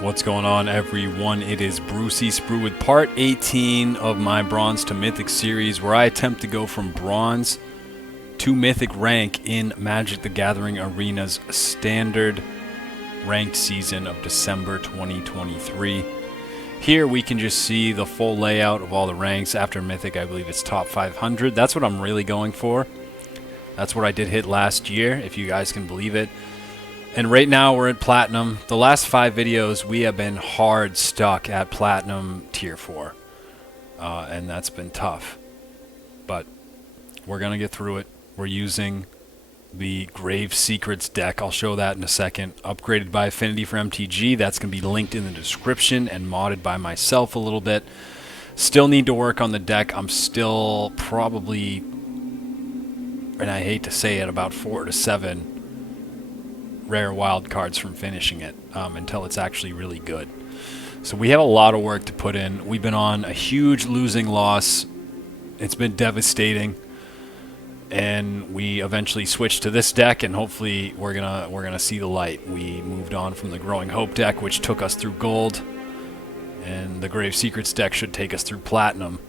What's going on, everyone? It is Brucey Sprue with part 18 of my Bronze to Mythic series, where I attempt to go from Bronze to Mythic rank in Magic the Gathering Arena's standard ranked season of December 2023. Here we can just see the full layout of all the ranks. After Mythic, I believe it's top 500. That's what I'm really going for. That's what I did hit last year, if you guys can believe it. And right now we're at Platinum. The last 5 videos we have been hard stuck at Platinum Tier 4. And that's been tough. But we're going to get through it. We're using the Grave Secrets deck. I'll show that in a second. Upgraded by Affinity for MTG. That's going to be linked in the description and modded by myself a little bit. Still need to work on the deck. I'm still probably, and I hate to say it, about 4 to 7 rare wild cards from finishing it until it's actually really good. So we have a lot of work to put in. We've been on a huge losing loss. It's been devastating, and we eventually switched to this deck, and hopefully we're gonna see the light. We moved on from the Growing Hope deck, which took us through gold, and the Grave Secrets deck should take us through platinum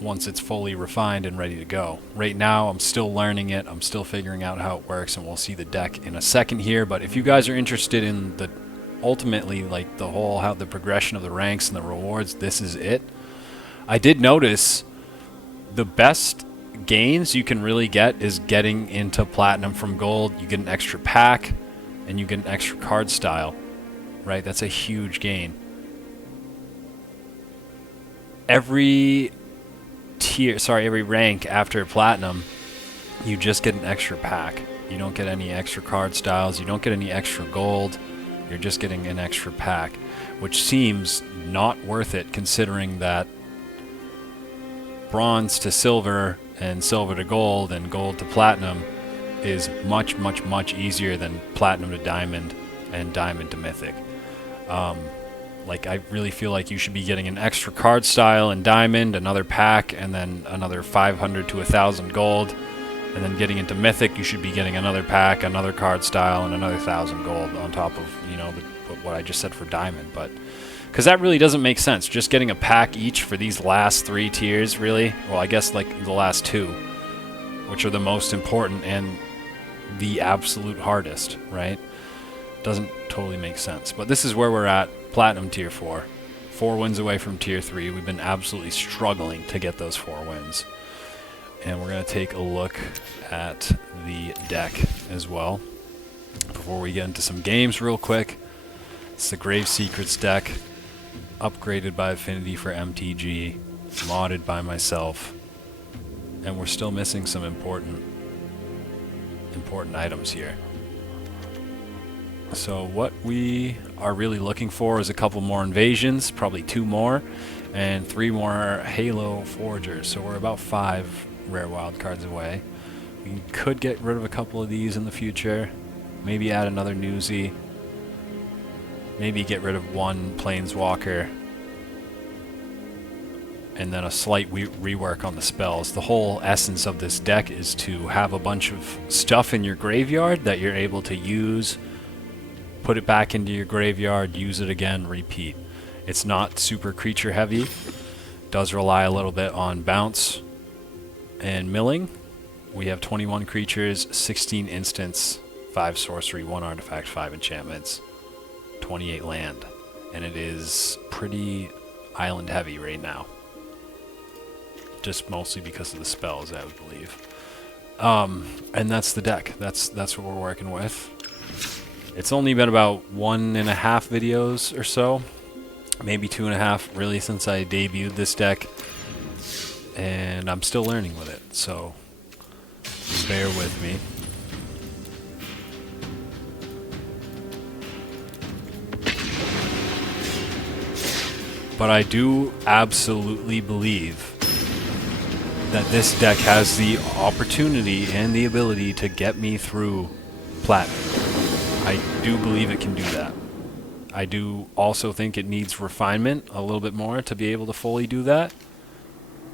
once it's fully refined and ready to go. Right now, I'm still learning it. I'm still figuring out how it works, and we'll see the deck in a second here. But if you guys are interested in the ultimately, like, the whole, how the progression of the ranks and the rewards, this is it. I did notice the best gains you can really get is getting into platinum from gold. You get an extra pack, and you get an extra card style, right? That's a huge gain. Every rank after platinum, you just get an extra pack. You don't get any extra card styles. You don't get any extra gold. You're just getting an extra pack, which seems not worth it considering that bronze to silver and silver to gold and gold to platinum is much, much, much easier than platinum to diamond and diamond to mythic. Like, I really feel like you should be getting an extra card style in diamond, another pack, and then another 500 to 1,000 gold. And then getting into mythic, you should be getting another pack, another card style, and another 1,000 gold on top of, you know, what I just said for diamond. But because that really doesn't make sense. Just getting a pack each for these last 3 tiers, really. Well, I guess like the last 2, which are the most important and the absolute hardest, right? Doesn't totally make sense. But this is where we're at. Platinum Tier 4. 4 wins away from Tier 3. We've been absolutely struggling to get those 4 wins. And we're going to take a look at the deck as well before we get into some games real quick. It's the Grave Secrets deck, upgraded by Affinity for MTG, modded by myself, and we're still missing some important items here. So what we are really looking for is a couple more invasions, probably 2 more, and 3 more Halo Forgers. So we're about 5 rare wild cards away. We could get rid of a couple of these in the future, maybe add another Newsy, maybe get rid of 1 Planeswalker, and then a slight rework on the spells. The whole essence of this deck is to have a bunch of stuff in your graveyard that you're able to use, put it back into your graveyard, use it again, repeat. It's not super creature heavy. Does rely a little bit on bounce and milling. We have 21 creatures, 16 instants, 5 sorcery, 1 artifact, 5 enchantments, 28 land. And it is pretty island heavy right now. Just mostly because of the spells, I would believe. And that's the deck. That's what we're working with. It's only been about 1.5 videos or so, maybe 2.5 really, since I debuted this deck, and I'm still learning with it, so bear with me. But I do absolutely believe that this deck has the opportunity and the ability to get me through platinum. I do believe it can do that. I do also think it needs refinement a little bit more to be able to fully do that.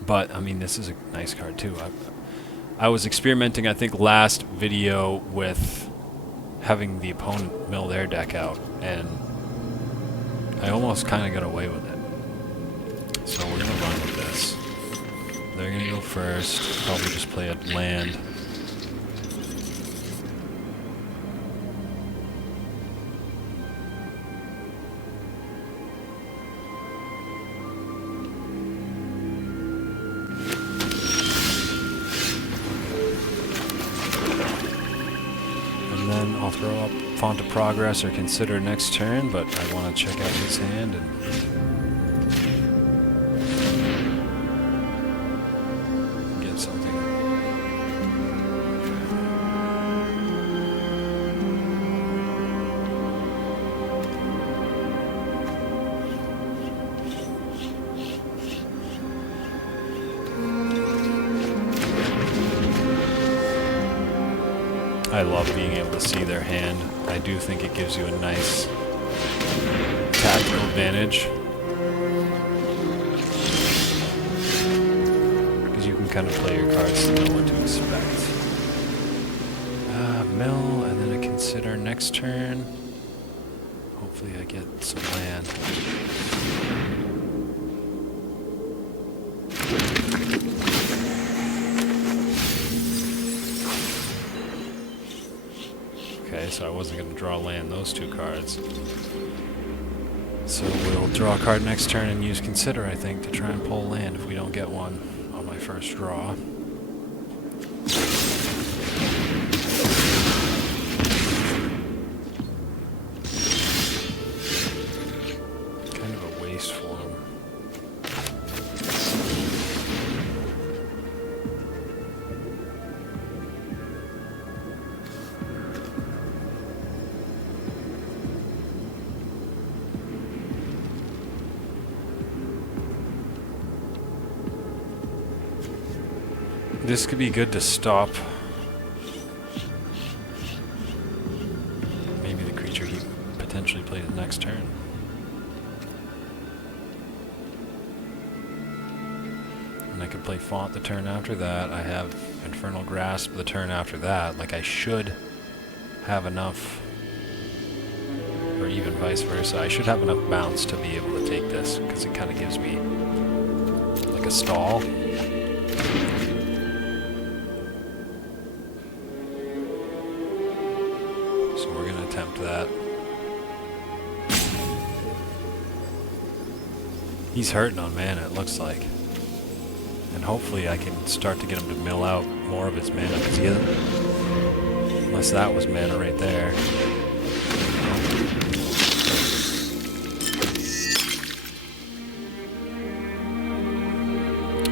But, I mean, this is a nice card too. I was experimenting, I think, last video with having the opponent mill their deck out, and I almost kind of got away with it. So we're going to run with this. They're going to go first. Probably just play a land. And then I'll throw up Font of Progress or Consider next turn, but I want to check out his hand and get something. I love being able to see their hand. I do think it gives you a nice tactical advantage. Because you can kind of play your cards to know what to expect. Mill, and then a Consider next turn. Hopefully I get some land. Okay, so I wasn't going to draw land those two cards. So we'll draw a card next turn and use Consider, I think, to try and pull land if we don't get one on my first draw. Kind of a waste for him. This could be good to stop maybe the creature he potentially played the next turn. And I could play Font the turn after that. I have Infernal Grasp the turn after that. Like, I should have enough, or even vice versa. I should have enough bounce to be able to take this, because it kind of gives me like a stall. So we're going to attempt that. He's hurting on mana, it looks like. And hopefully I can start to get him to mill out more of his mana, because he hasn't... Unless that was mana right there.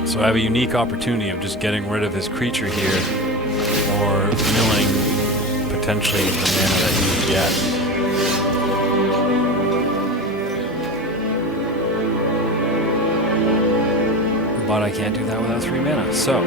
So I have a unique opportunity of just getting rid of his creature here, or milling potentially the mana that he would get. But I can't do that without 3 mana, so...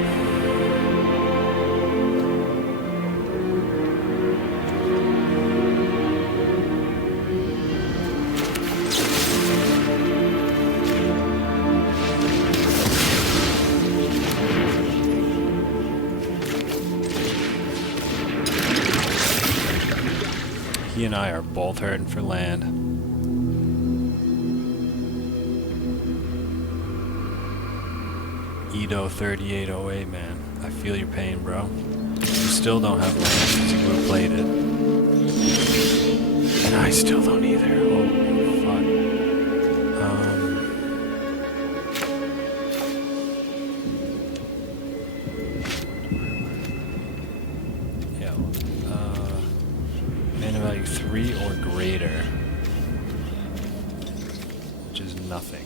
He and I are both hurting for land. Edo 3808, man. I feel your pain, bro. You still don't have land because you would have played it. And I still don't either. Oh, fuck. Yeah. Mana value 3 or greater. Which is nothing.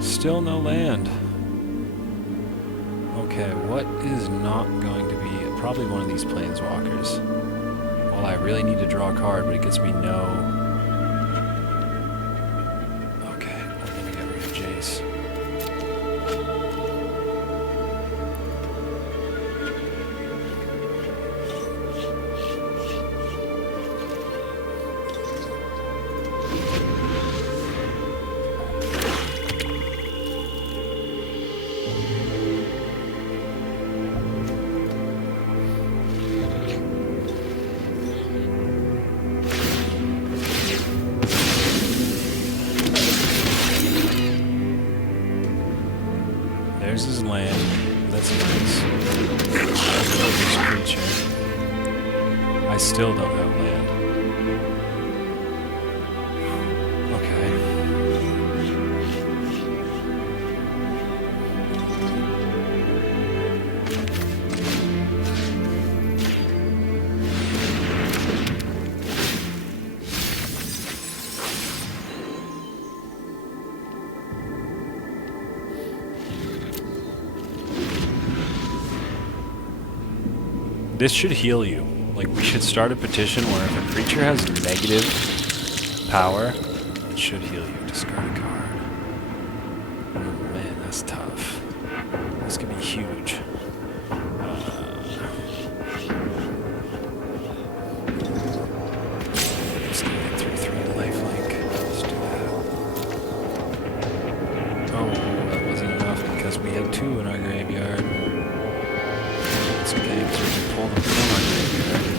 Still no land. Okay, what is not going to be... Probably one of these planeswalkers. Well, I really need to draw a card, but it gets me no... Okay, we're gonna get rid of Jace. loses land. That's nice. This creature. I still don't have land. Okay. This should heal you. Like, we should start a petition where if a creature has negative power, it should heal you. Discard a card. Oh man, that's tough. This could be huge. Just gonna get 3/3 lifelink. Let's do that. Oh, that wasn't enough because we had 2 in our graveyard. It's okay, because we can pull them from our graveyard.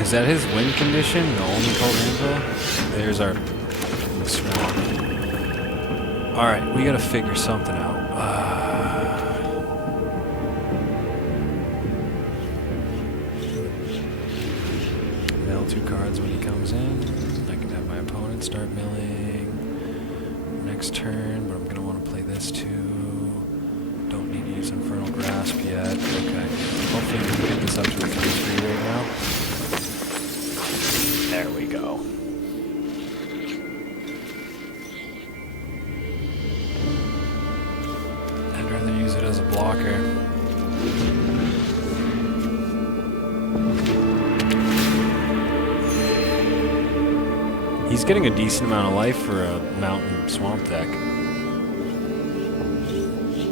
Is that his win condition? No, only cold anvil? There's our swamp. Alright, we gotta figure something out. Mill 2 cards when he comes in. I can have my opponent start milling next turn, but I'm gonna want to play this too. Don't need to use Infernal Grasp yet. Okay. Hopefully we can get this up to a 3/3 right now. There we go. I'd rather use it as a blocker. He's getting a decent amount of life for a mountain swamp deck.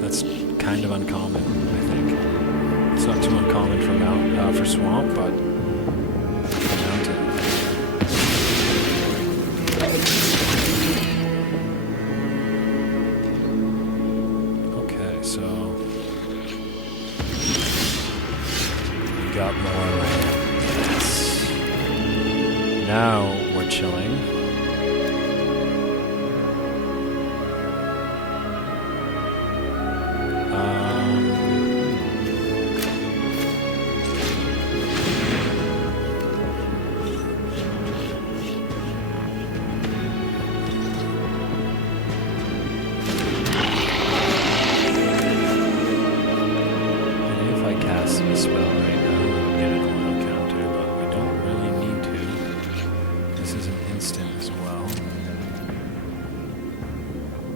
That's kind of uncommon, I think. It's not too uncommon for for swamp, but mountain. Okay, so we got more land. Yes. Now we're chilling.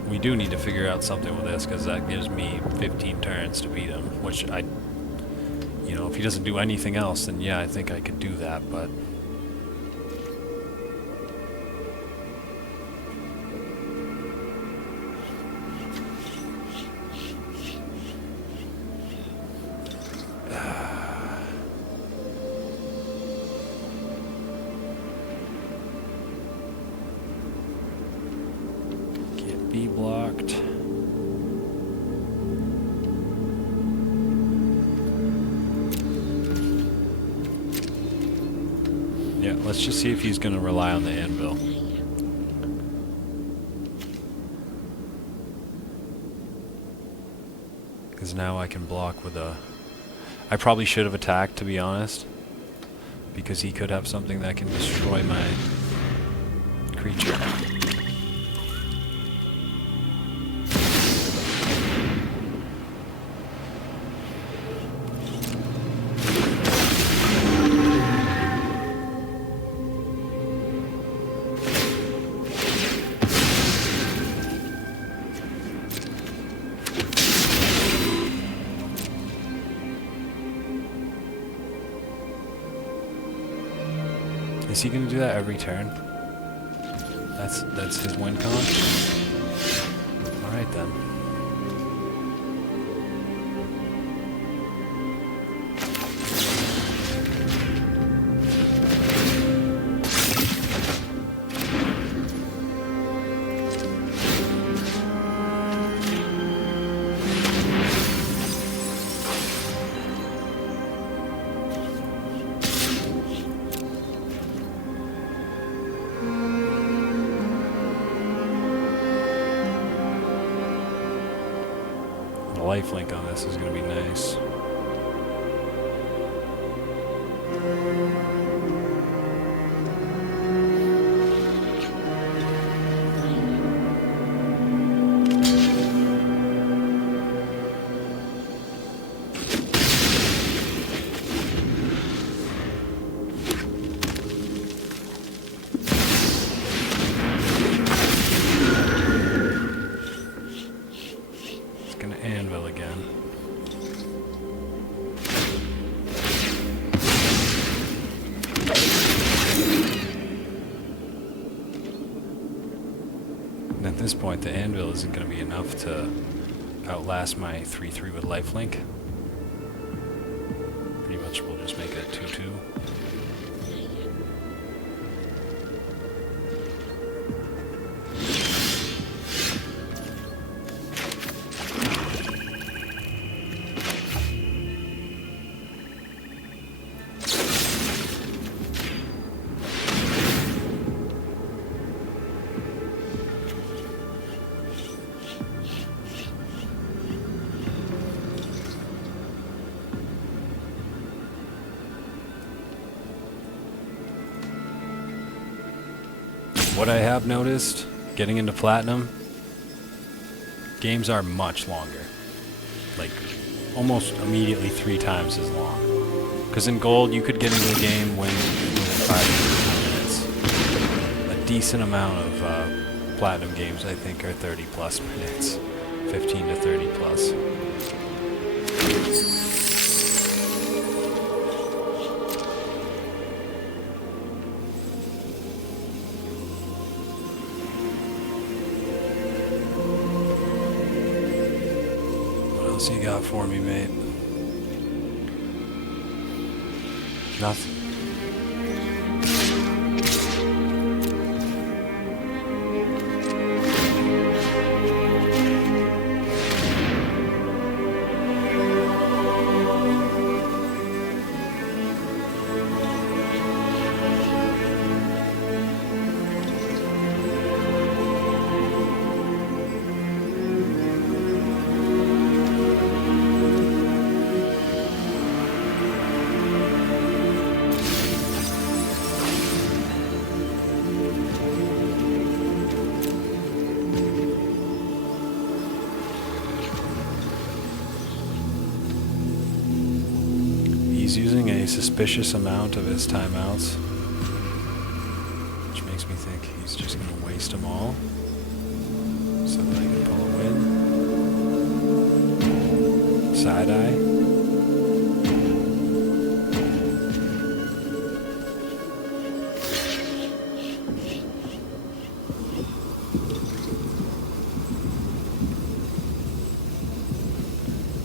We do need to figure out something with this because that gives me 15 turns to beat him, which you know, if he doesn't do anything else, then yeah, I think I could do that, but be blocked. Yeah, let's just see if he's going to rely on the anvil. Because now I can block with a... I probably should have attacked, to be honest. Because he could have something that can destroy my creature. Is he going to do that every turn? That's his win con? Alright then. lifelink on this is going to be nice. Anvil again. And at this point, the anvil isn't going to be enough to outlast my 3/3 with lifelink. Pretty much we'll just make it a 2/2. What I have noticed, getting into Platinum, games are much longer. Like, almost immediately 3 times as long. Because in Gold, you could get into a game within 5 to 10 minutes. A decent amount of Platinum games, I think, are 30 plus minutes. 15 to 30 plus. What else you got for me, mate? Nothing. He's using a suspicious amount of his timeouts, which makes me think he's just going to waste them all so that I can pull a win. Side eye.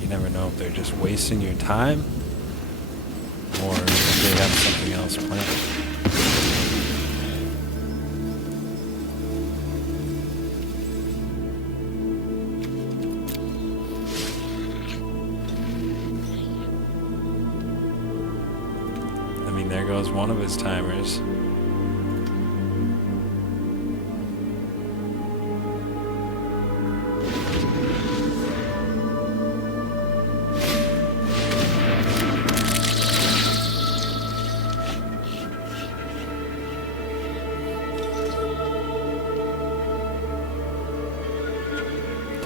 You never know if they're just wasting your time or if they have something else planned. I mean, there goes one of his timers.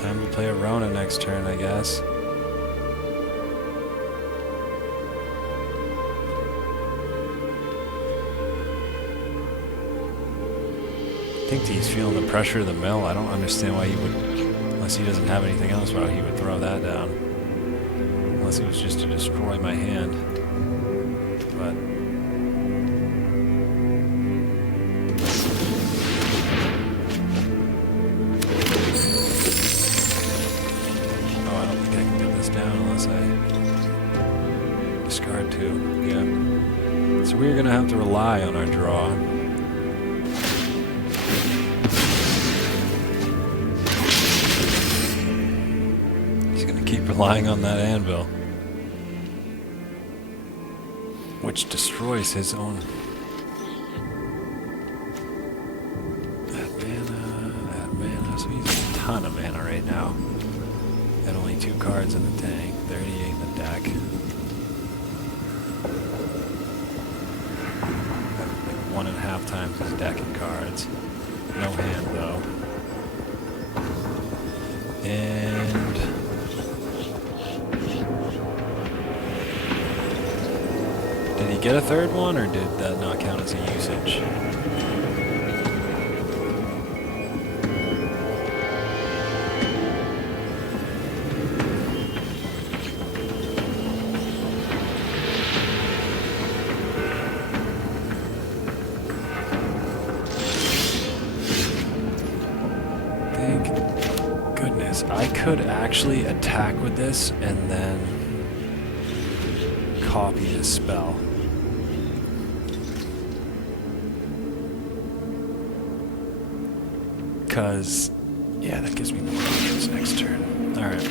Time to play a Rona next turn, I guess. I think he's feeling the pressure of the mill. I don't understand why he would, unless he doesn't have anything else, why he would throw that down. Unless it was just to destroy my hand. But unless I discard 2. Yeah. So we're going to have to rely on our draw. He's going to keep relying on that anvil, which destroys his own. Add mana. So he's a ton of mana right now. And only 2 cards in the tank, 38 in the deck. Like 1.5 times his deck in cards. No hand though. And did he get a 3rd one, or did that not count as a usage? I could actually attack with this and then copy this spell. Because, yeah, that gives me more options next turn. Alright.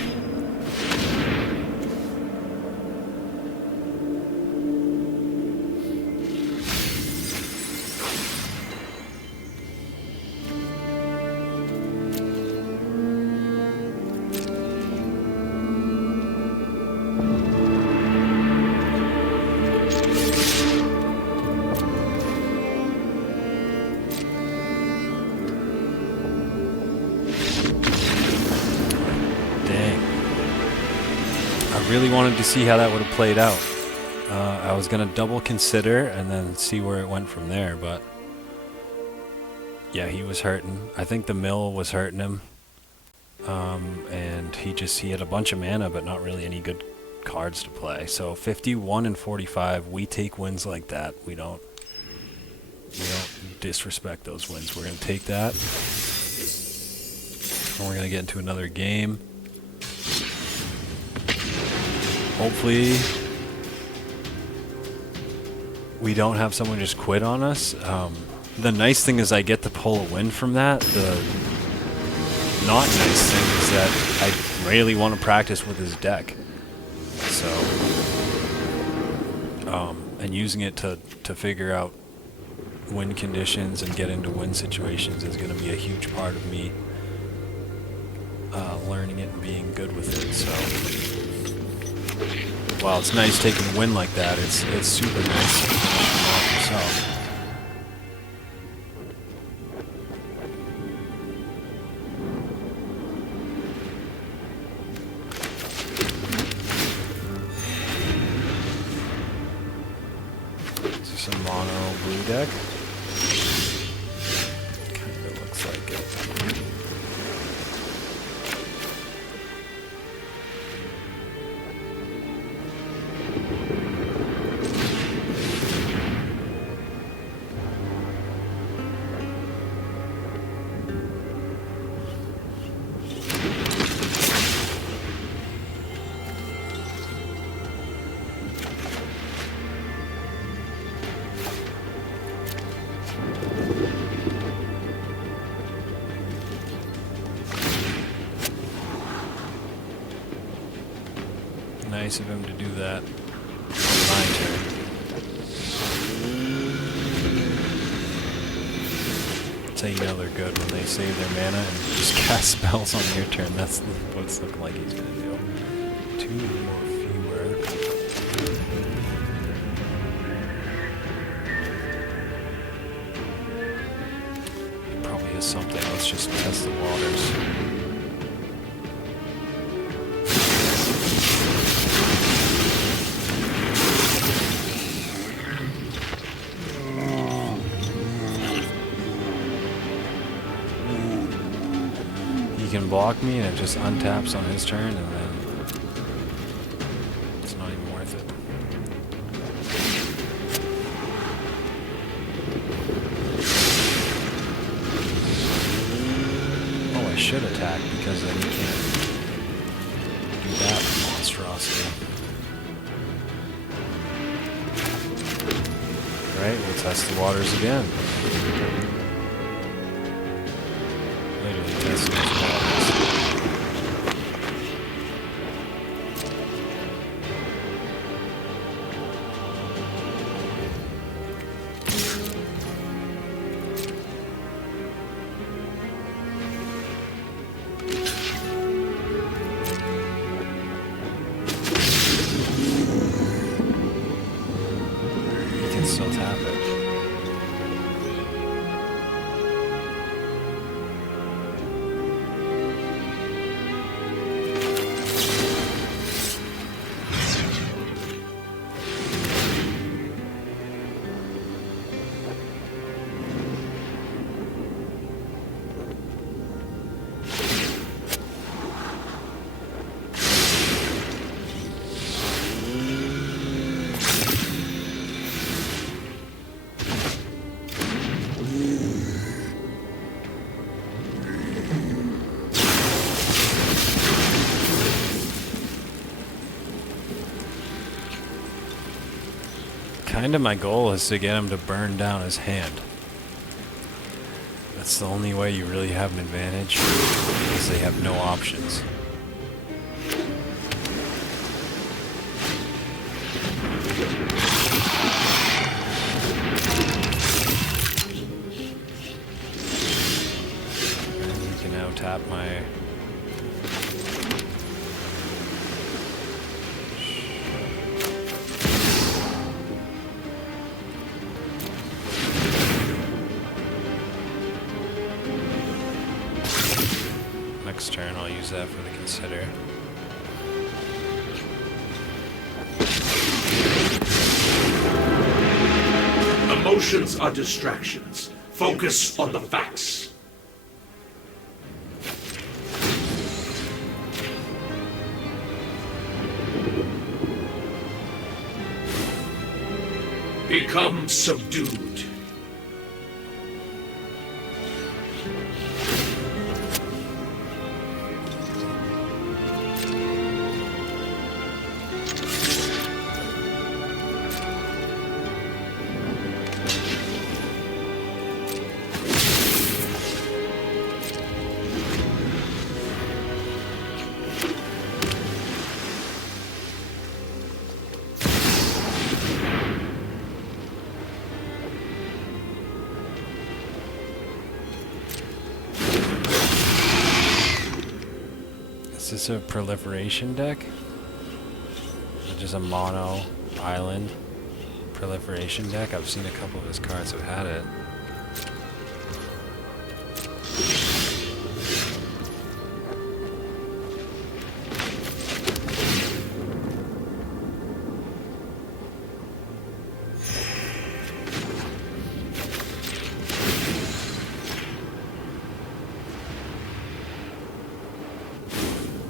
Really wanted to see how that would have played out. I was going to double consider and then see where it went from there, but yeah, he was hurting. I think the mill was hurting him, and he had a bunch of mana but not really any good cards to play. So 51 and 45, we take wins like that. We don't disrespect those wins. We're going to take that, and we're going to get into another game. Hopefully we don't have someone just quit on us. The nice thing is I get to pull a win from that. The not nice thing is that I really want to practice with his deck. So, and using it to figure out win conditions and get into win situations is going to be a huge part of me learning it and being good with it. So. While it's nice taking a win like that, it's super nice to finish them off yourself. Is this a mono blue deck? Kinda looks like it. Nice of him to do that on my turn. That's how you know they're good, when they save their mana and just cast spells on your turn. That's what it's looking like he's going to do. 2 more fewer. He probably has something. Let's just test the waters. He can block me and it just untaps on his turn, and then it's not even worth it. Oh, I should attack because then you can't do that monstrosity. Right, we'll test the waters again. Literally testing those waters. Kind of my goal is to get him to burn down his hand. That's the only way you really have an advantage, because they have no options. And you can now tap my... Next turn, I'll use that for the consider. Emotions are distractions. Focus on the facts. Become subdued. Is this a proliferation deck? Is it just a mono island proliferation deck? I've seen a couple of his cards have had it.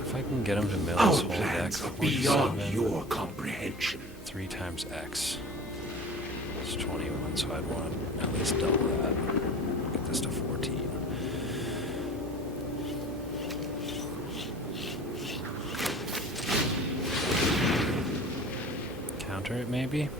If I can get him to mill his whole deck, Our plans are beyond your comprehension. 3 times X. It's 21, so I'd want to at least double that. Get this to 14. Counter it, maybe?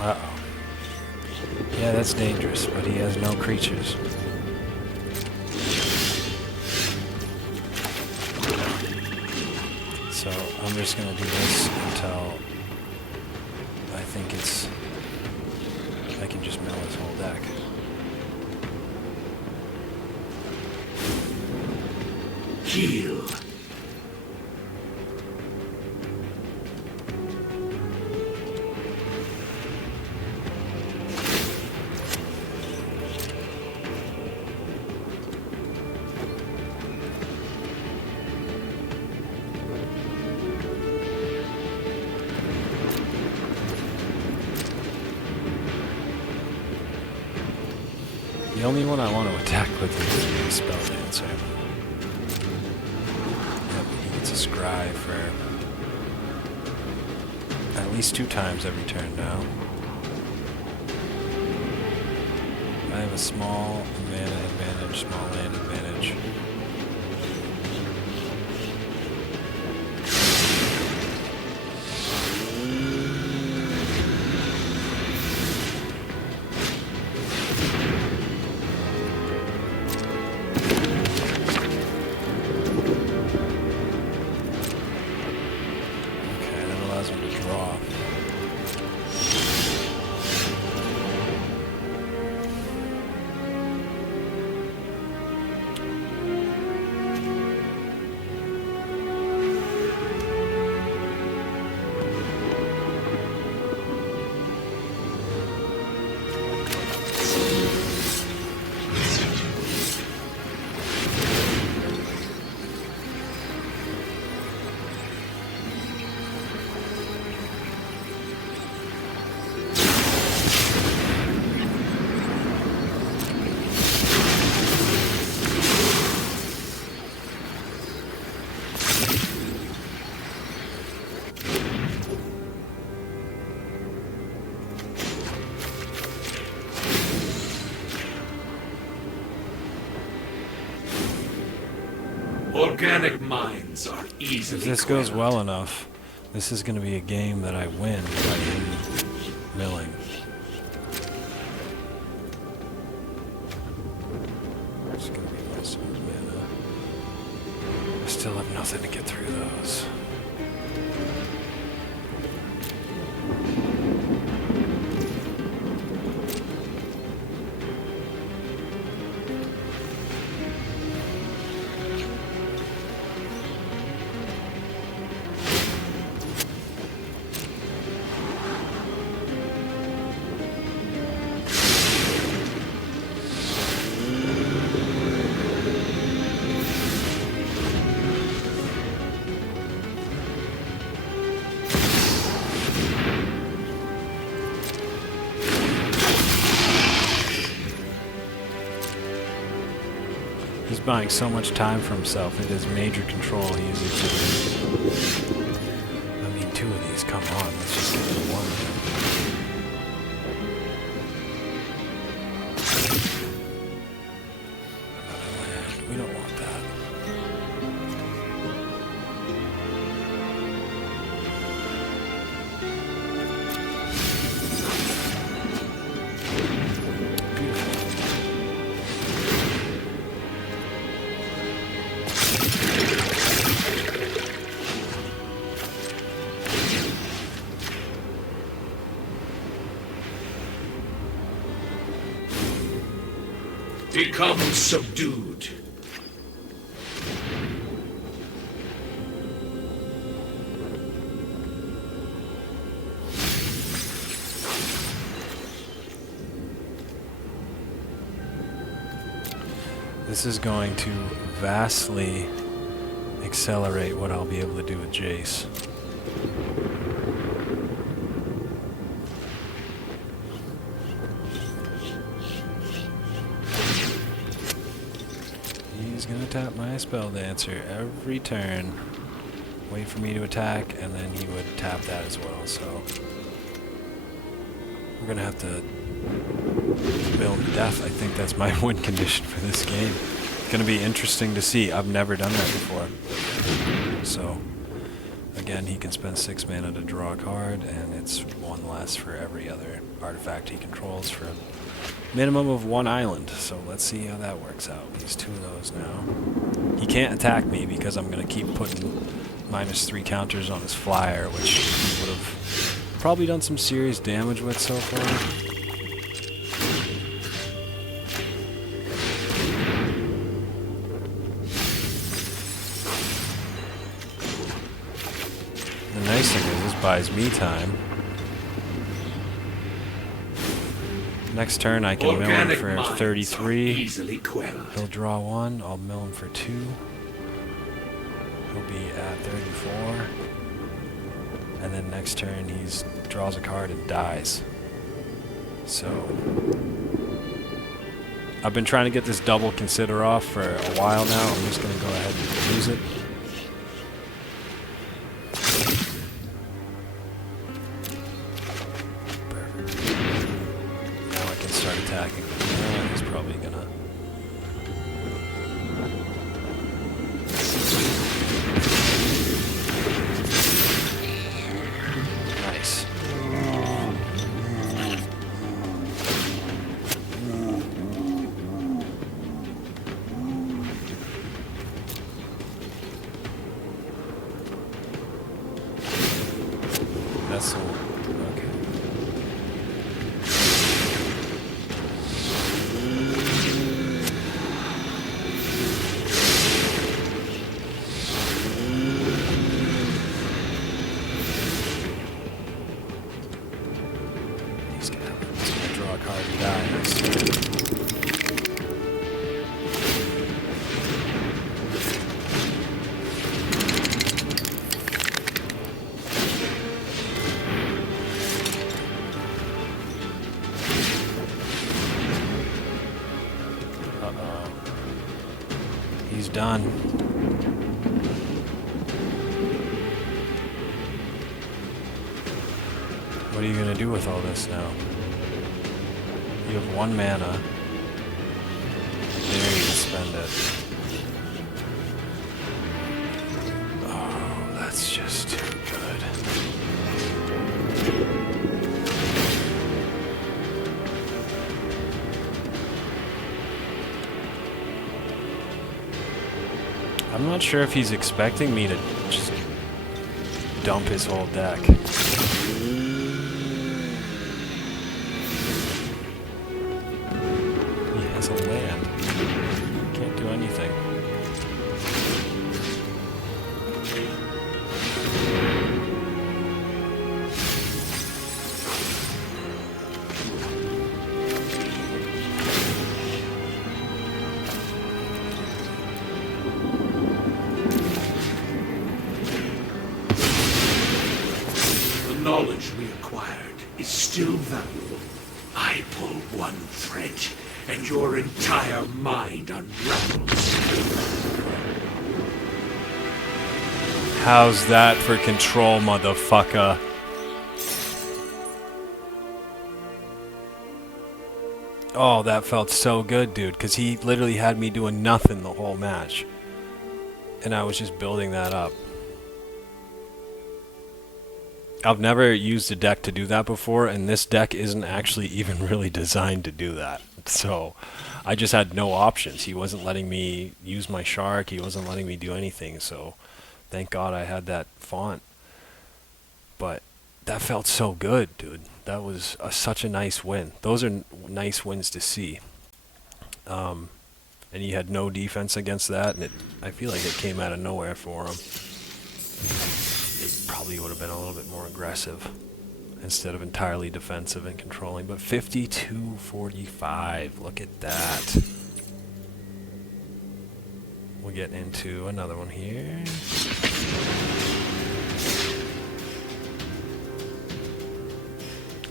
Uh-oh. Yeah, that's dangerous, but he has no creatures. So I'm just gonna do this until I think I can just mill his whole deck. Heal. The only one I want to attack with is the Spell Dancer. Yep, he gets a scry for at least 2 times every turn now. I have a small mana advantage, small land advantage. Organic minds are easily If this goes quelled. well enough, this is going to be a game that I win by him milling. It's going to be most of his mana. I still have nothing to get through those. He's buying so much time for himself. It is major control he is exhibiting. I mean, 2 of these, come on, let's just get to 1 of them. Another land. We don't want that. Become subdued. This is going to vastly accelerate what I'll be able to do with Jace. He's gonna tap my Spell Dancer every turn. Wait for me to attack, and then he would tap that as well, so we're gonna have to mill to death. I think that's my win condition for this game. It's gonna be interesting to see. I've never done that before. So again, he can spend 6 mana to draw a card, and it's 1 less for every other artifact he controls for a minimum of 1 island. So let's see how that works out. He's 2 of those now. He can't attack me because I'm gonna keep putting -3 counters on his flyer, which he would have probably done some serious damage with so far. The nice thing is this buys me time. Next turn I can mill him Organic for minds are 33. easily quelled. He'll draw 1. I'll mill him for 2. He'll be at 34. And then next turn he draws a card and dies. So I've been trying to get this double consider off for a while now. I'm just going to go ahead and use it. Perfect. Now I can start attacking. He's probably going to... Nice. That's all. Okay. He's gonna draw a card and die. Uh-oh. He's done. What are you gonna do with all this now? You have 1 mana. There you can spend it. it's just too good. I'm not sure if he's expecting me to just dump his whole deck. He has a land. Can't do anything. Knowledge we acquired is still valuable. I pull one thread, and your entire mind unravels. How's that for control, motherfucker? Oh, that felt so good, dude, because he literally had me doing nothing the whole match. And I was just building that up. I've never used a deck to do that before, and this deck isn't actually even really designed to do that. So I just had no options. He wasn't letting me use my shark. He wasn't letting me do anything. So thank God I had that font. But that felt so good, dude. That was such a nice win. Those are nice wins to see. And he had no defense against that, and I feel like it came out of nowhere for him. It probably would have been a little bit more aggressive instead of entirely defensive and controlling. But 52-45, look at that. We'll get into another one here.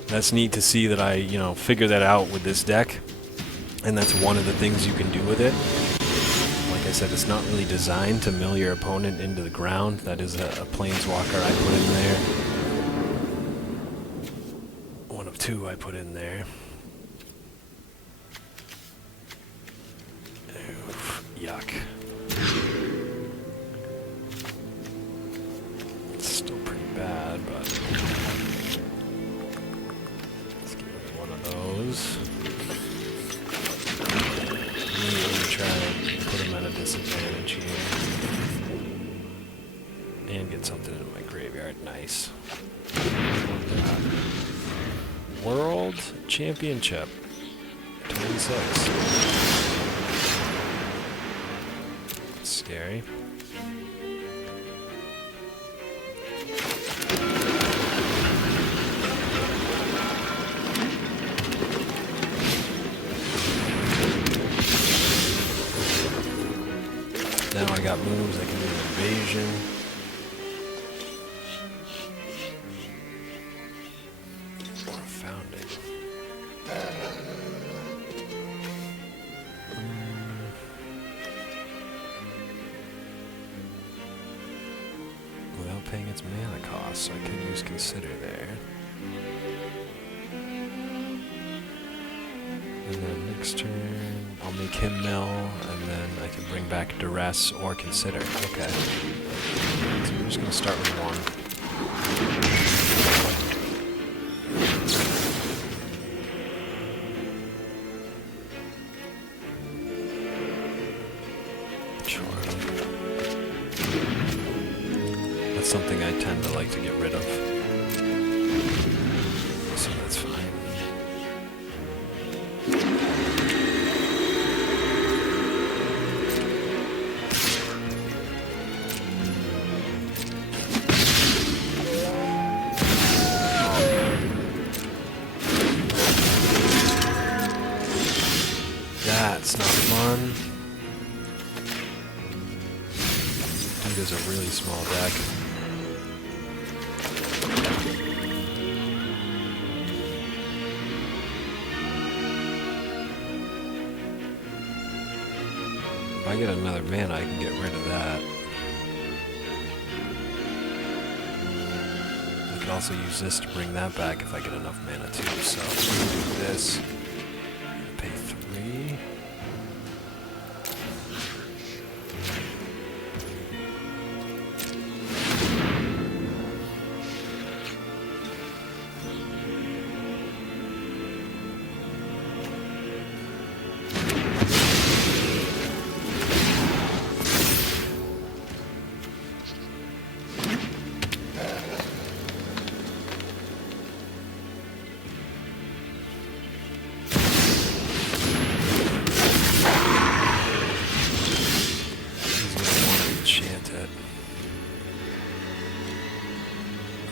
That's neat to see that I, figure that out with this deck. And that's one of the things you can do with it. Like I said, it's not really designed to mill your opponent into the ground. That is a planeswalker I put in there. One of two I put in there. Oof, yuck. It's still pretty bad, but let's get rid of one of those. Immediately try to put him at a disadvantage here. And get something in my graveyard. Nice. World Championship 26. That's scary. Now I got moves, I can do invasion. Or founding. Without paying its mana cost, so I could use consider there. And then next turn, I'll make him mill, and then I can bring back duress or consider. Okay. So we're just gonna start with one. Sure. That's something I tend to like to get rid of. So that's fine. That's not fun. Dude is a really small deck. If I get another mana, I can get rid of that. I could also use this to bring that back if I get enough mana too. So I'm gonna do this. Pay 3.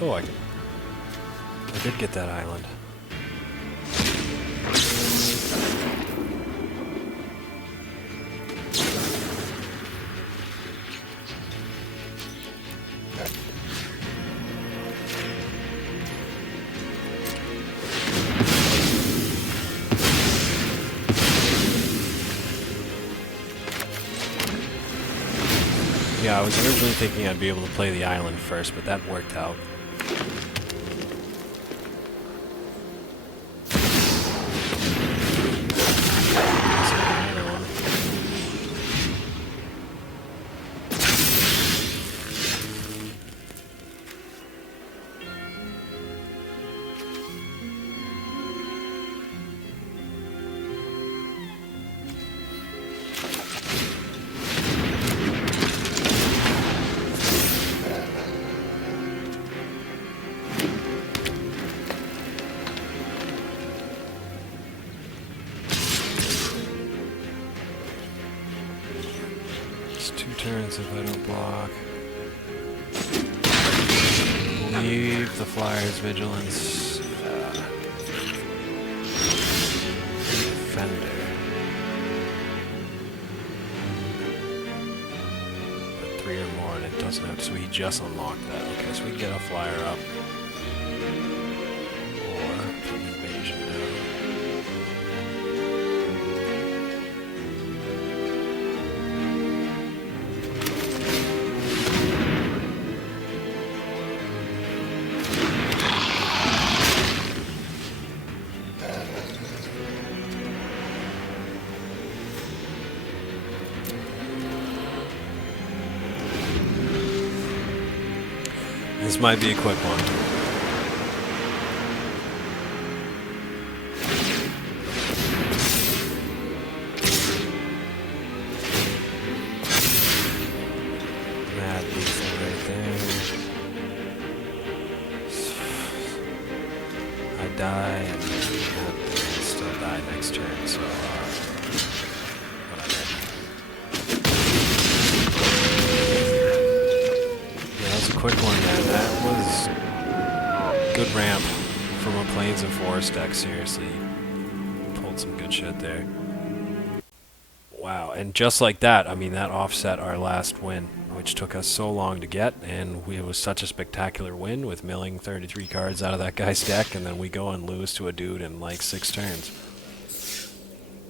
Oh, I did get that island. Yeah, I was originally thinking I'd be able to play the island first, but that worked out. Turns if I don't block. Leave the flyer's vigilance. Defender. But 3 or more and it doesn't have to, so he just unlocked that. Okay, so we can get a flyer up. Or put an invasion down. This might be a quick one. That lethal right there. I die and still die next turn, so whatever. Yeah, that's a quick one, man. That was good ramp from a Plains and Forest deck, seriously. Pulled some good shit there. Wow, and just like that, I mean, that offset our last win, which took us so long to get, and it was such a spectacular win with milling 33 cards out of that guy's deck, and then we go and lose to a dude in like 6 turns.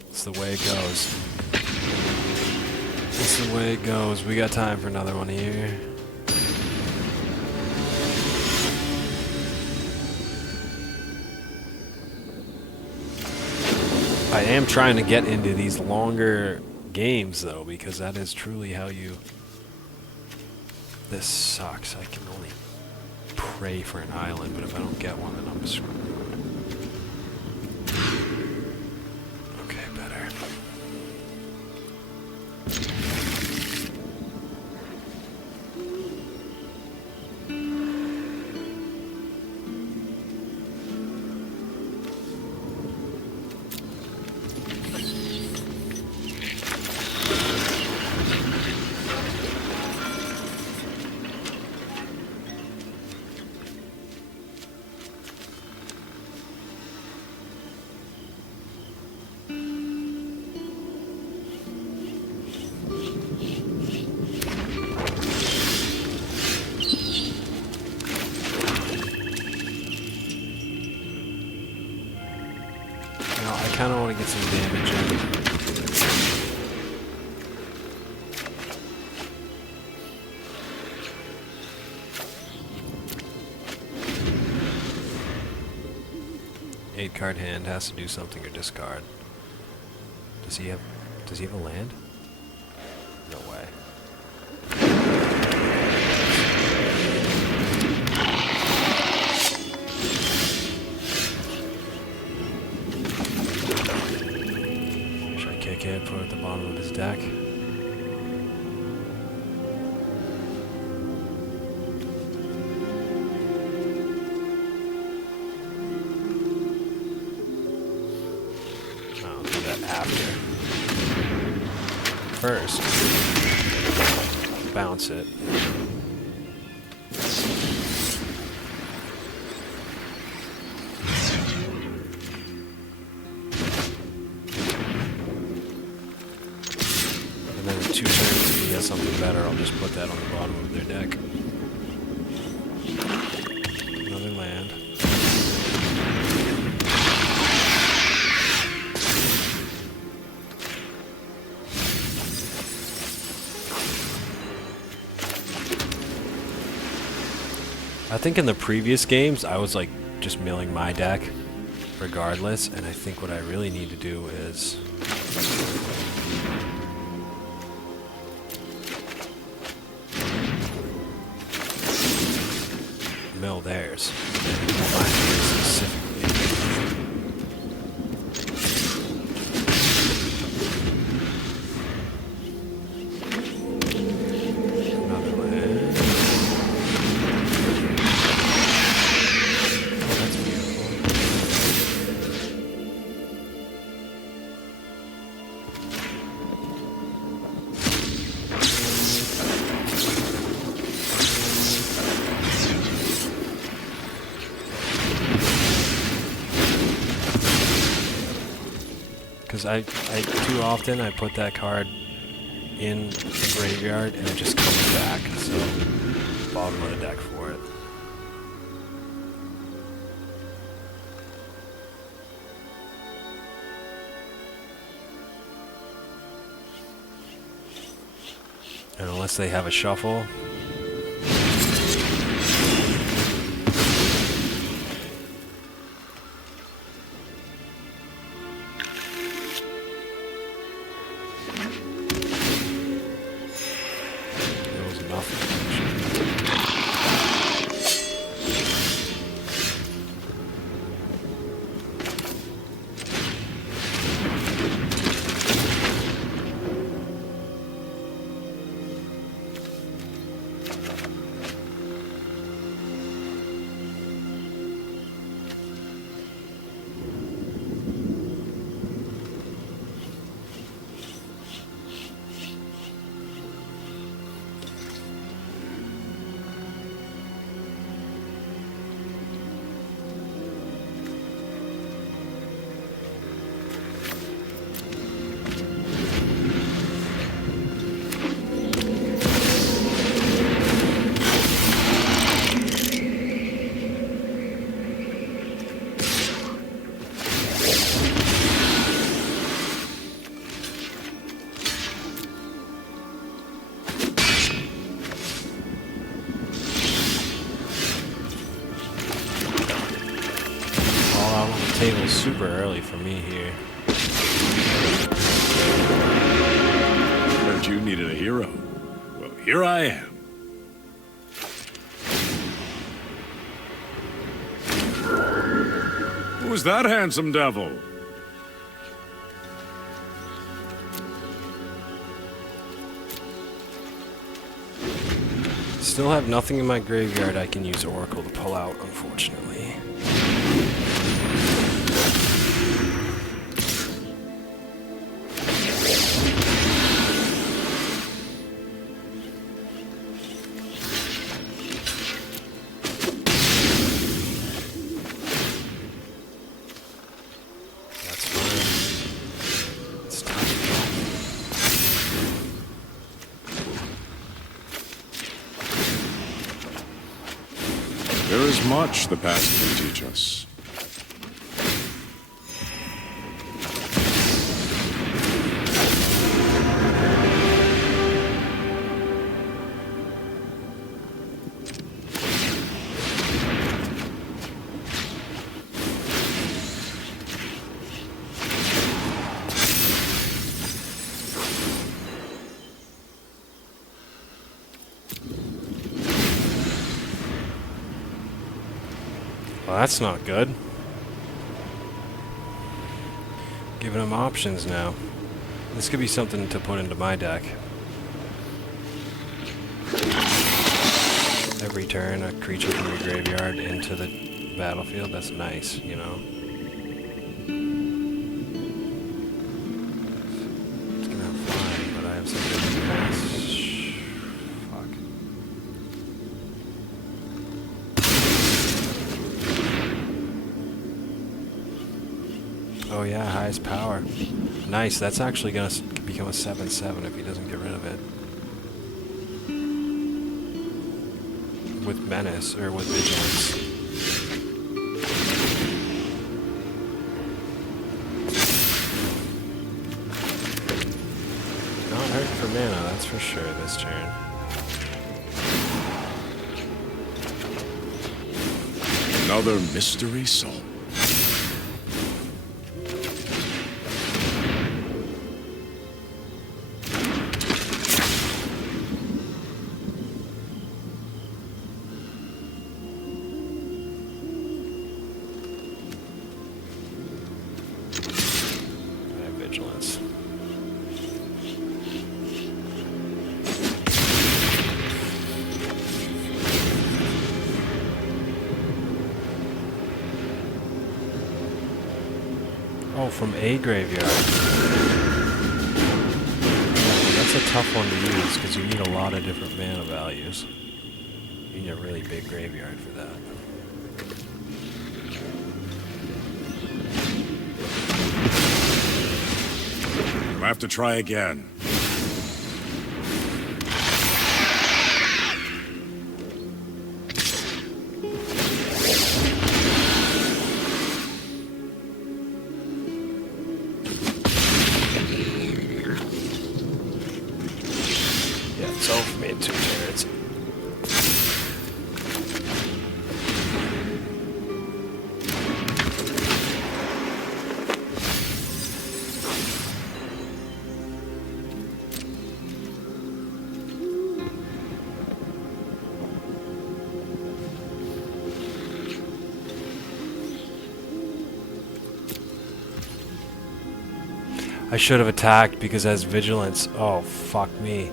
It's the way it goes. It's the way it goes. We got time for another one here. I am trying to get into these longer games, though, because that is truly how you... This sucks. I can only pray for an island, but if I don't get one, then I'm screwed. Okay, better. I kind of want to get some damage in. Eight-card hand has to do something or discard. Does he have a land? No way. Kid put at the bottom of his deck. I'll do that after. First, bounce it. something better, I'll just put that on the bottom of their deck. Another land. I think in the previous games, I was like just milling my deck regardless, and I think what I really need to do is mill theirs. Mine specifically. Another land. Oh, that's beautiful. Because I too often I put that card in the graveyard and it just comes back, so bottom of the deck for it. And unless they have a shuffle, table's super early for me here. Heard you needed a hero. Well, here I am. Who's that handsome devil? Still have nothing in my graveyard I can use Oracle to pull out, unfortunately. There is much the past can teach us. Well, that's not good. Giving them options now. This could be something to put into my deck. Every turn, a creature from your graveyard into the battlefield. That's nice, you know. It's gonna have flying, but I have something to pass. Oh yeah, highest power. Nice, that's actually going to become a 7/7 if he doesn't get rid of it. with Menace, or with Vigilance. Not hurting for mana, that's for sure, this turn. Another mystery soul. Vigilance. Oh, from a graveyard. That's a tough one to use because you need a lot of different mana values. You need a really big graveyard for that. You'll have to try again. Yeah, it's over for me in 2 turns. I should have attacked because as Vigilance. Oh, fuck me.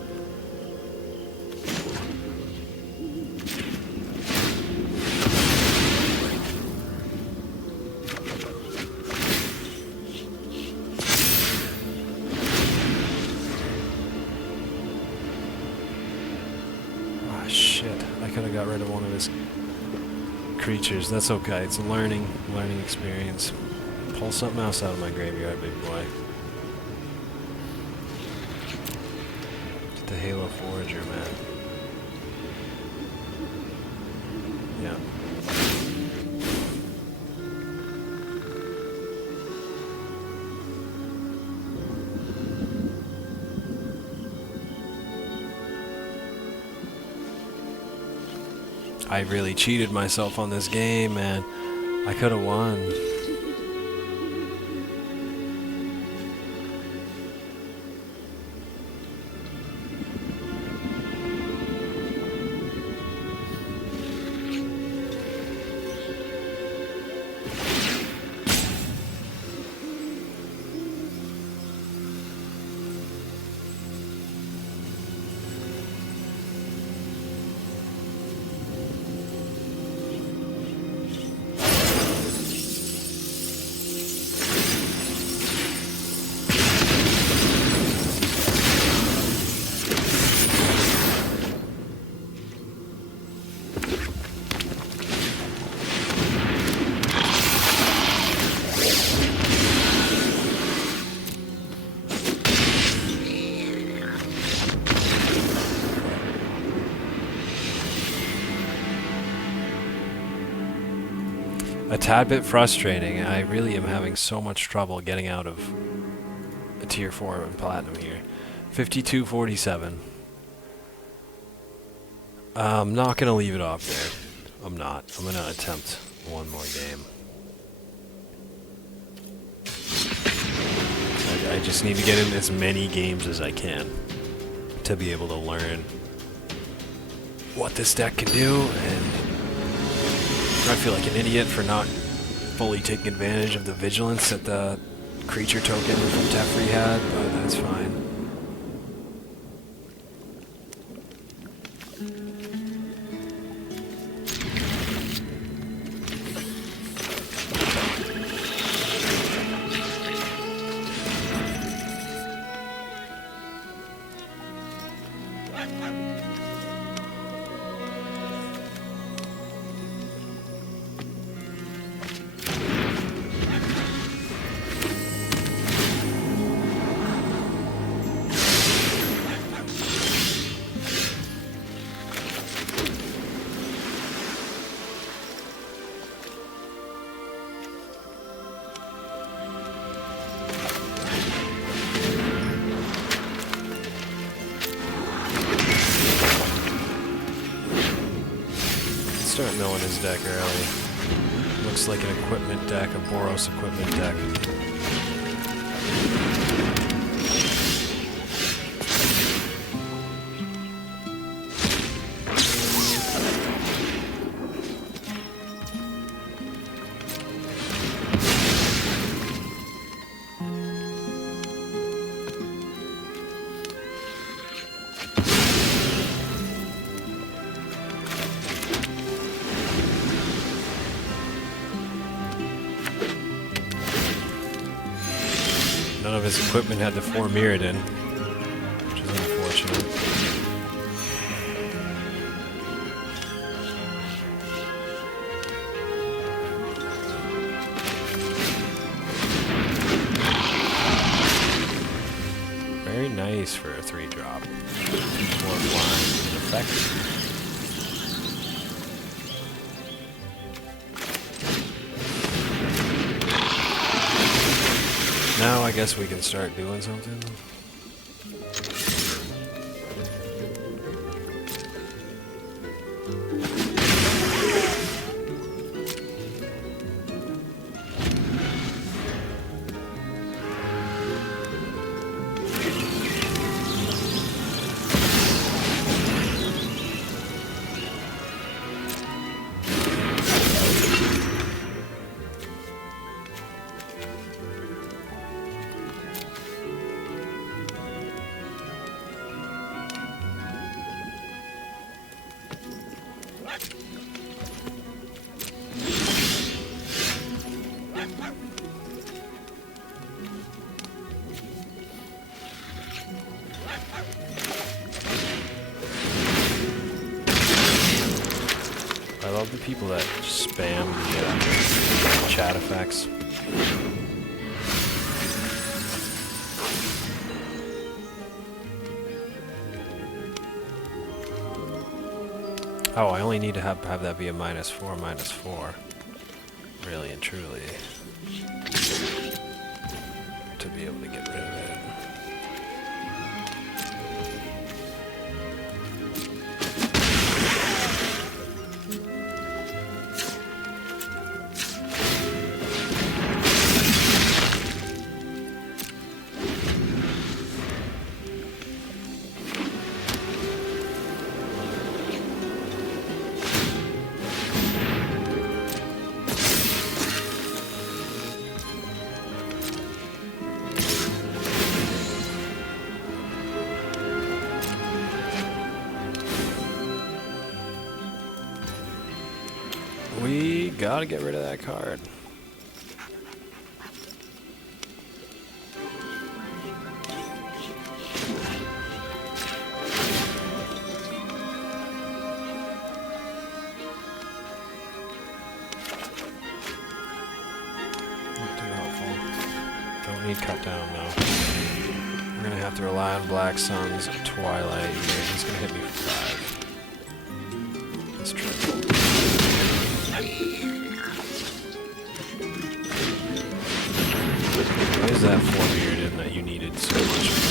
Ah, shit. I could have got rid of one of his creatures. That's okay. It's a learning experience. Pull something else out of my graveyard, big boy. The Halo Forager, man. Yeah. I really cheated myself on this game, man. I could have won. A tad bit frustrating. I really am having so much trouble getting out of a tier 4 and platinum here. 5247. I'm not going to leave it off there. I'm not. I'm going to attempt one more game. I just need to get in as many games as I can to be able to learn what this deck can do, and I feel like an idiot for not fully taking advantage of the Vigilance that the creature token from Teferi had, but that's fine. Start milling his deck early. Looks like an equipment deck, a Boros equipment deck. None of his equipment had the 4 Mirrodin, which is unfortunate. Very nice for a 3-drop. 4 blind, effective. Now I guess we can start doing something. I love the people that spam the chat effects. Oh, I only need to have that be a -4/-4. Really and truly. To be able to get rid of it. We gotta get rid of that card. Not too helpful. Don't need cut down though. We're gonna have to rely on Black Sun's Twilight here. He's gonna hit me for 5. Let's try. Why is that 4 Mirrodin that you needed so much for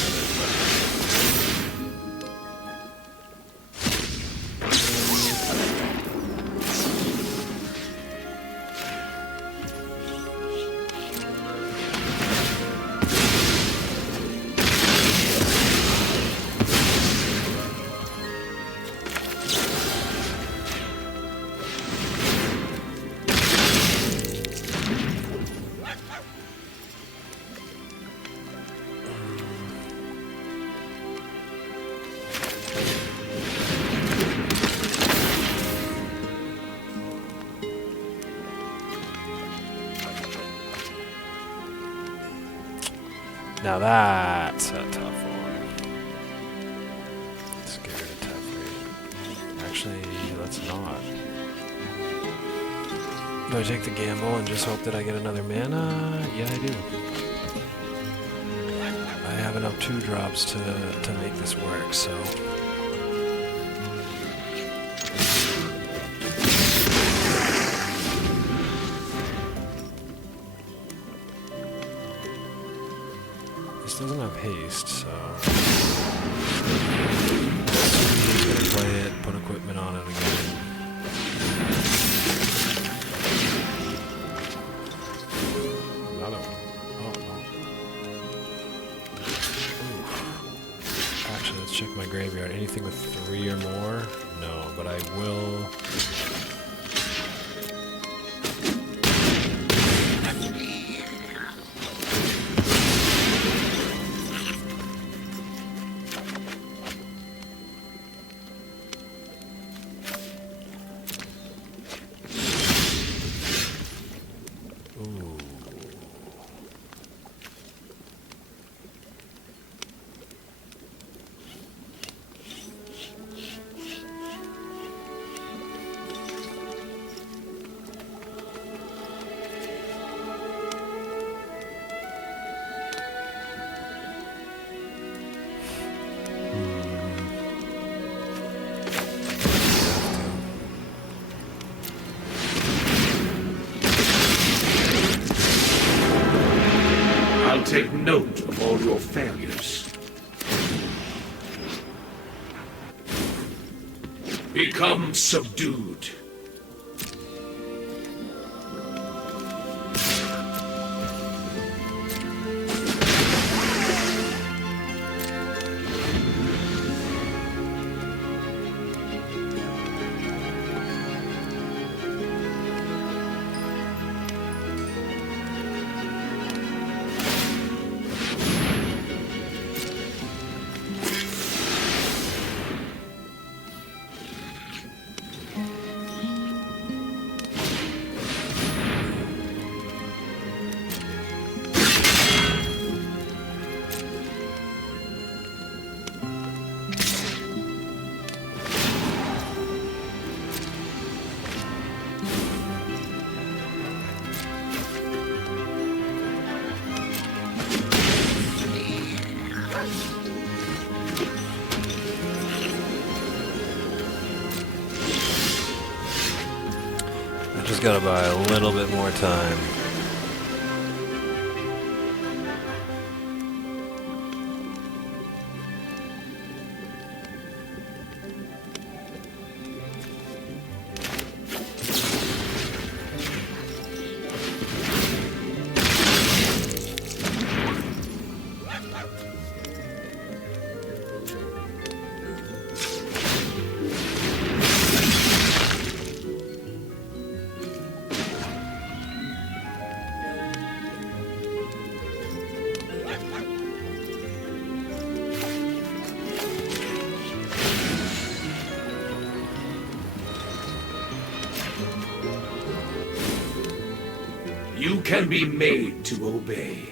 Now that's a tough one. Scared of tough. Actually, let's not. Do I take the gamble and just hope that I get another mana? Yeah, I do. I have enough 2-drops to make this work, so... This doesn't have haste, so... He's gonna play it, put equipment on it again. check my graveyard. Anything with 3 or more? No, but I will. Take note of all your failures. Become subdued. Just gotta buy a little bit more time. You can be made to obey.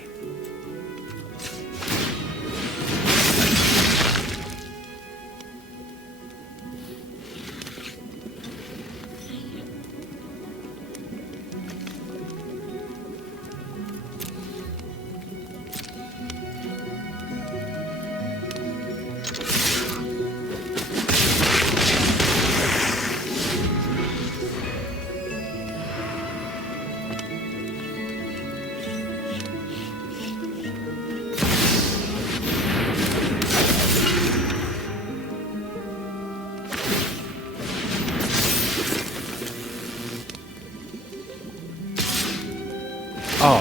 Oh.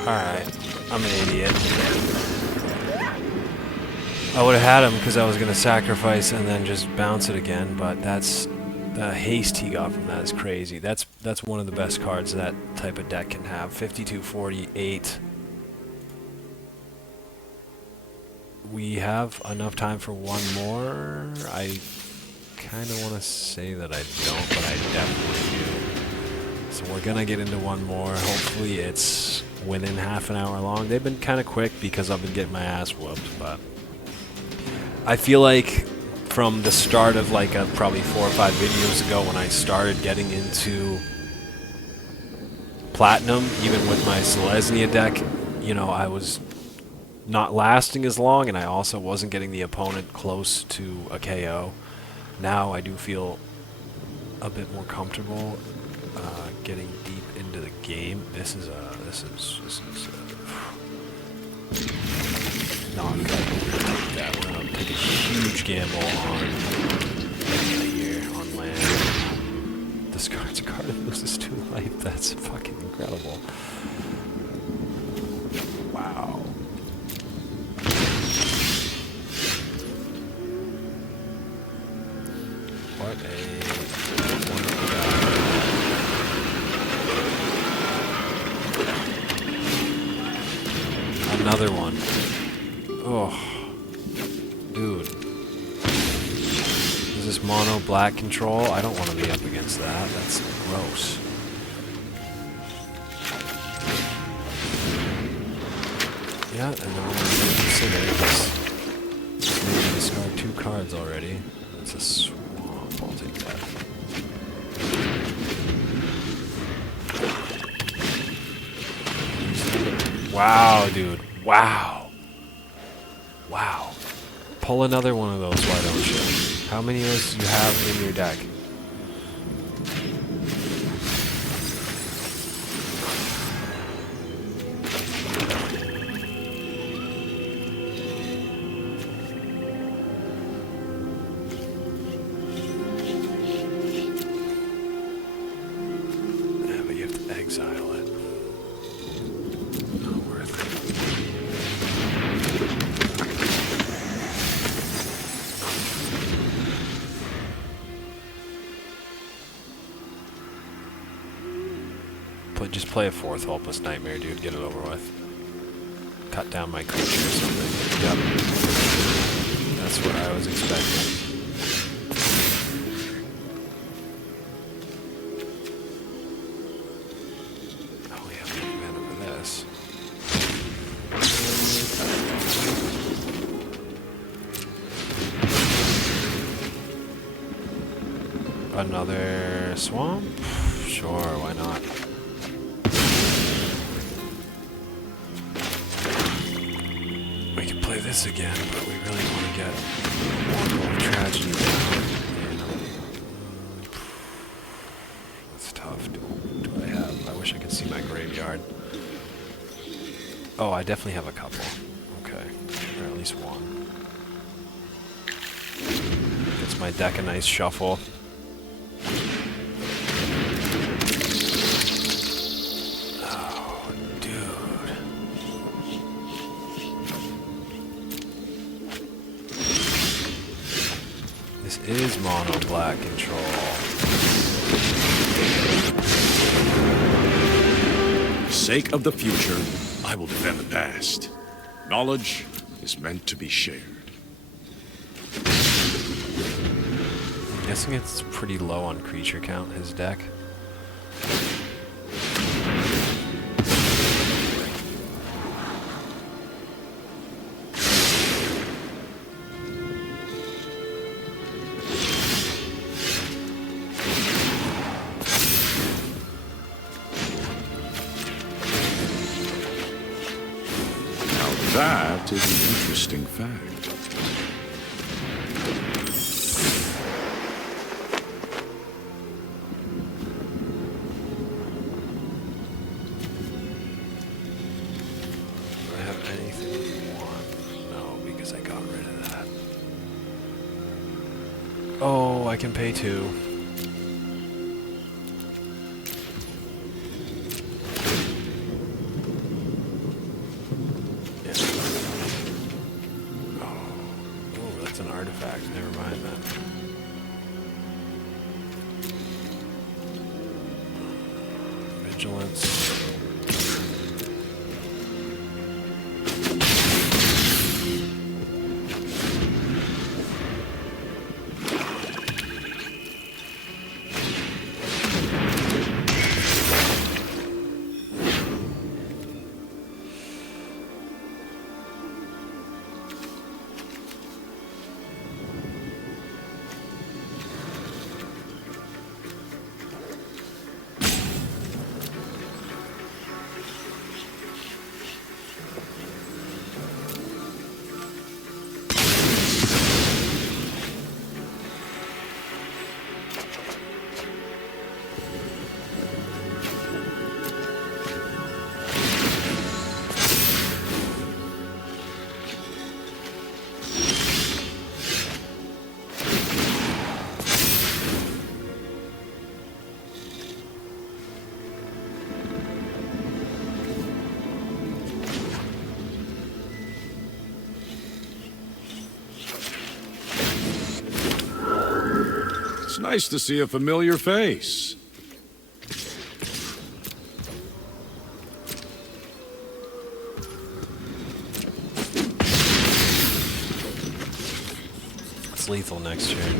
Alright. I'm an idiot. I would have had him because I was going to sacrifice and then just bounce it again, but that's... the haste he got from that is crazy. That's one of the best cards that type of deck can have. 52-48. We have enough time for one more. I kind of want to say that I don't, but I definitely do. So we're going to get into one more. Hopefully it's within half an hour long. They've been kind of quick because I've been getting my ass whooped, but I feel like from the start of like probably 4 or 5 videos ago when I started getting into Platinum, even with my Selesnya deck, you know, I was not lasting as long, and I also wasn't getting the opponent close to a KO. Now I do feel a bit more comfortable getting deep into the game. This is not good. That we're gonna take a huge gamble on here on land. Discards a card and loses 2 life. That's fucking incredible. Wow. What a wonderful guy. Another one. Oh, dude. Is this mono black control? I don't want to be up against that. That's gross. Yeah, and then we're going to consider this. We're going to discard 2 cards already. That's a swamp. I'll take that. Wow, dude. Wow. Wow. Pull another one of those, why don't you? How many of those do you have in your deck? Yeah, but you have to exile it. Not worth it. Just play a 4th Hopeless Nightmare, dude. Get it over with. Cut down my creature or something. Yep. That's what I was expecting. Oh, we have big mana for this. Another swamp? Sure, why not? We can play this again, but we really want to get more tragedy down. You know. That's tough. Do I have? I wish I could see my graveyard. Oh, I definitely have a couple. Okay, or at least one. Gets my deck a nice shuffle. Is mono black control. For the sake of the future, I will defend the past. Knowledge is meant to be shared. I'm guessing it's pretty low on creature count, his deck. That is an interesting fact. Do I have anything you want? No, because I got rid of that. Oh, I can pay 2. An artifact, never mind that. Vigilance. It's nice to see a familiar face. It's lethal next turn.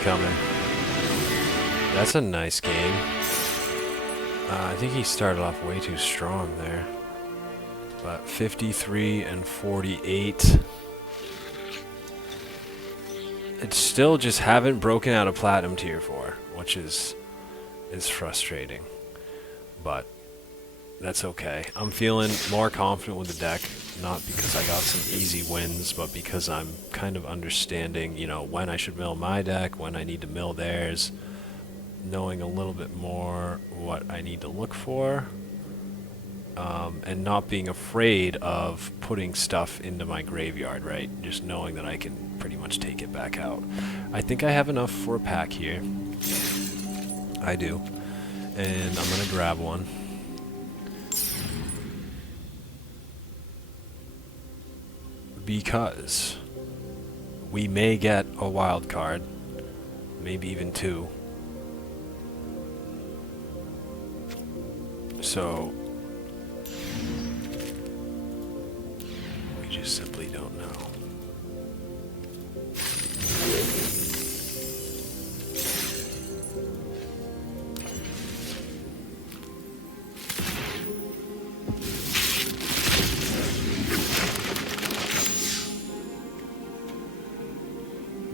Coming. That's a nice game. I think he started off way too strong there. But 53 and 48. It's still just haven't broken out of Platinum Tier 4, which is frustrating. But that's okay. I'm feeling more confident with the deck, not because I got some easy wins, but because I'm kind of understanding, you know, when I should mill my deck, when I need to mill theirs, knowing a little bit more what I need to look for, and not being afraid of putting stuff into my graveyard, right? Just knowing that I can pretty much take it back out. I think I have enough for a pack here. I do. And I'm going to grab one. Because we may get a wild card, maybe even two. So we just simply don't know.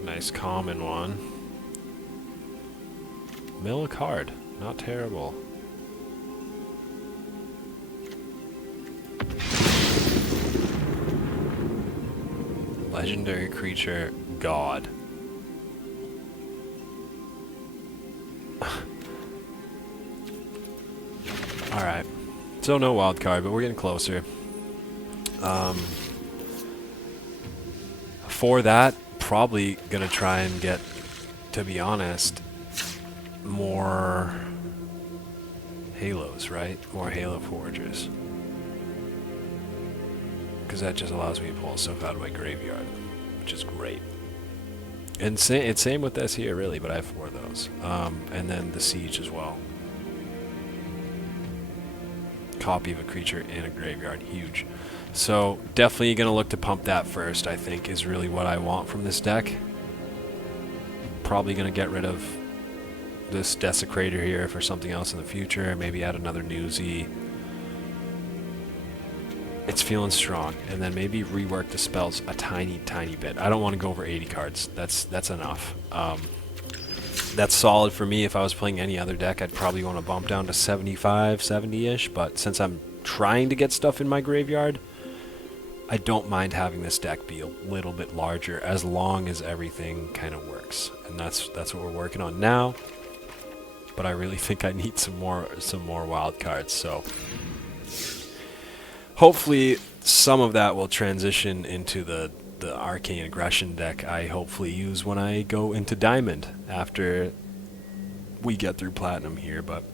Nice common one. Mill a card. Not terrible. Legendary creature, God. Alright. So no wild card, but we're getting closer. For that, probably gonna try and get, to be honest, more Halos, right? More Halo Forgers. Because that just allows me to pull stuff out of my graveyard, which is great. And it's same with this here, really, but I have 4 of those. And then the Siege as well. Copy of a creature in a graveyard, huge. So definitely going to look to pump that first, I think, is really what I want from this deck. Probably going to get rid of this Desecrator here for something else in the future. Maybe add another Newsy. It's feeling strong. And then maybe rework the spells a tiny, tiny bit. I don't want to go over 80 cards. That's enough. That's solid for me. If I was playing any other deck, I'd probably want to bump down to 75, 70-ish. But since I'm trying to get stuff in my graveyard, I don't mind having this deck be a little bit larger as long as everything kind of works. And that's what we're working on now. But I really think I need some more wild cards. So hopefully some of that will transition into the Arcane Aggression deck I hopefully use when I go into Diamond after we get through Platinum here. But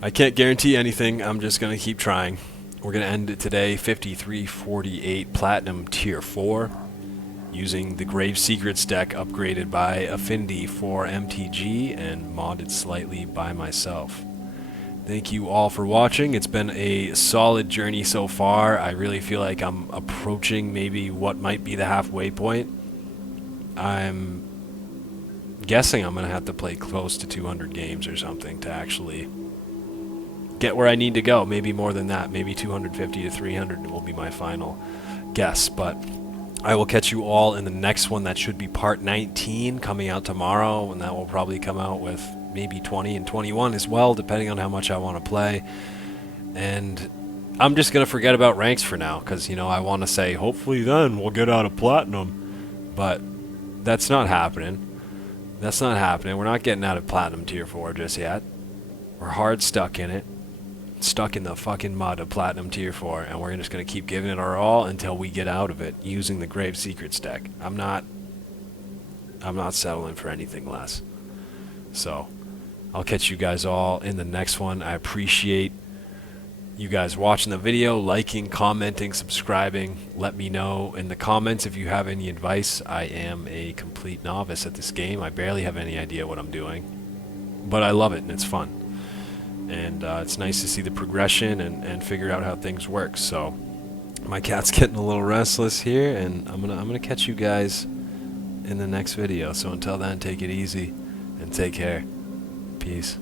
I can't guarantee anything. I'm just going to keep trying. We're going to end it today, 53-48 Platinum Tier 4, using the Grave Secrets deck upgraded by Affinity for MTG and modded slightly by myself. Thank you all for watching. It's been a solid journey so far. I really feel like I'm approaching maybe what might be the halfway point. I'm guessing I'm going to have to play close to 200 games or something to actually get where I need to go. Maybe more than that. Maybe 250 to 300 will be my final guess. But I will catch you all in the next one. That should be part 19 coming out tomorrow, and that will probably come out with maybe 20 and 21 as well, depending on how much I want to play. And I'm just going to forget about ranks for now, because, you know, I want to say, hopefully then we'll get out of Platinum. But that's not happening. That's not happening. We're not getting out of Platinum Tier 4 just yet. We're hard stuck in it. stuck in the fucking mud of Platinum Tier 4, and we're just going to keep giving it our all until we get out of it using the Grave Secrets deck. I'm not settling for anything less. So, I'll catch you guys all in the next one. I appreciate you guys watching the video, liking, commenting, subscribing. Let me know in the comments if you have any advice. I am a complete novice at this game. I barely have any idea what I'm doing, but I love it and it's fun. And it's nice to see the progression and figure out how things work. So my cat's getting a little restless here, and I'm gonna catch you guys in the next video. So until then, take it easy and take care. Peace.